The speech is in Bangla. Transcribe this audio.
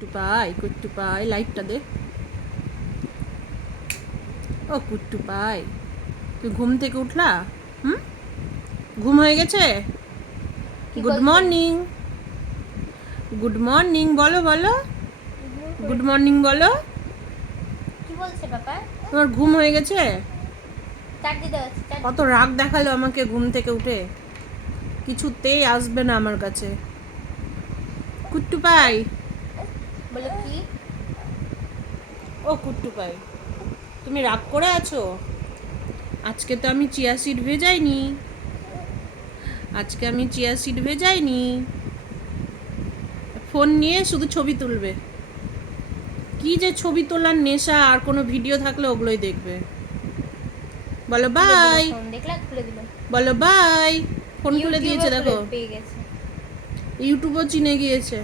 কুট্টু পাই লাইটটা দে। ও কুট্টু পাই, তুই ঘুম থেকে উঠলা? হুম, ঘুম হয়ে গেছে? গুড মর্নিং, গুড মর্নিং বলো বলো, গুড মর্নিং বলো। কি বলছে বাবা? তোমার ঘুম হয়ে গেছে? চার দিতে হচ্ছে চার। কত রাগ দেখালো আমাকে ঘুম থেকে উঠে, কিছুতেই আসবে না আমার কাছে। কুট্টু পাই, বলো কি? ও কুট্টু পাই, তুমি রাগ করে আছো? আজকে তো আমি চিয়া সিড ভেজাইনি, আজকে আমি চিয়া সিড ভেজাইনি। ফোন নিয়ে শুধু ছবি তুলবে, কি যে ছবি তোলার নেশা, আর কোনো ভিডিও থাকলে ওগুলোই দেখবে। বলো বাই, ফোন দেখলা খুলে দিল। বলো বাই। ফোন খুলে দিয়েছে দেখো, পেয়ে গেছে। ইউটিউবও চিনে গিয়েছে।